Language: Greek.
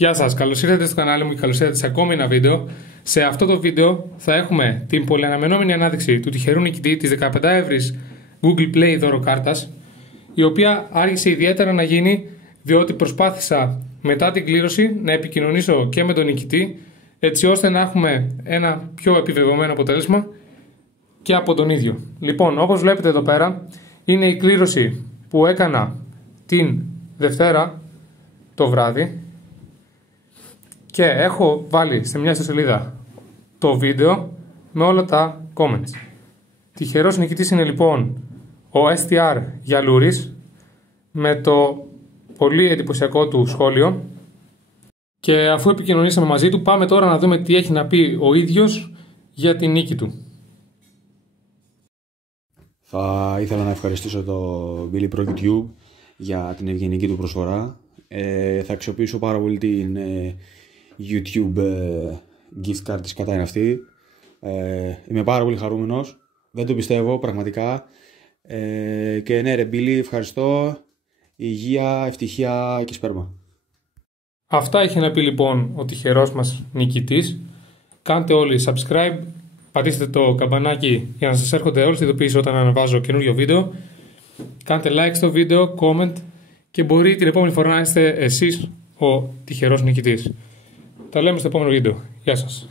Γεια σας, καλώς ήρθατε στο κανάλι μου και καλώς ήρθατε σε ακόμη ένα βίντεο. Σε αυτό το βίντεο θα έχουμε την πολυαναμενόμενη ανάδειξη του τυχερού νικητή της 15ευρης Google Play δωροκάρτας, η οποία άρχισε ιδιαίτερα να γίνει διότι προσπάθησα μετά την κλήρωση να επικοινωνήσω και με τον νικητή, έτσι ώστε να έχουμε ένα πιο επιβεβαιωμένο αποτέλεσμα και από τον ίδιο. Λοιπόν, όπως βλέπετε εδώ πέρα, είναι η κλήρωση που έκανα την Δευτέρα το βράδυ και έχω βάλει σε μια ιστοσελίδα το βίντεο με όλα τα comments. Τυχερός νικητής είναι λοιπόν ο STR Γιαλούρης με το πολύ εντυπωσιακό του σχόλιο, και αφού επικοινωνήσαμε μαζί του, πάμε τώρα να δούμε τι έχει να πει ο ίδιος για την νίκη του. Θα ήθελα να ευχαριστήσω το Billy Pro YouTube για την ευγενική του προσφορά. Θα αξιοποιήσω πάρα πολύ την YouTube gift card της κατά είναι αυτή. Είμαι πάρα πολύ χαρούμενος. Δεν το πιστεύω πραγματικά. Και ναι ρε Billy, ευχαριστώ. Υγεία, ευτυχία και σπέρμα. Αυτά είχε να πει λοιπόν ο τυχερός μας νικητής. Κάντε όλοι subscribe, πατήστε το καμπανάκι για να σας έρχονται όλες τις ειδοποιήσεις όταν αναβάζω καινούριο βίντεο. Κάντε like στο βίντεο, comment, και μπορεί την επόμενη φορά να είστε εσείς ο τυχερός νικητής. Τα λέμε στο επόμενο βίντεο. Γεια σας.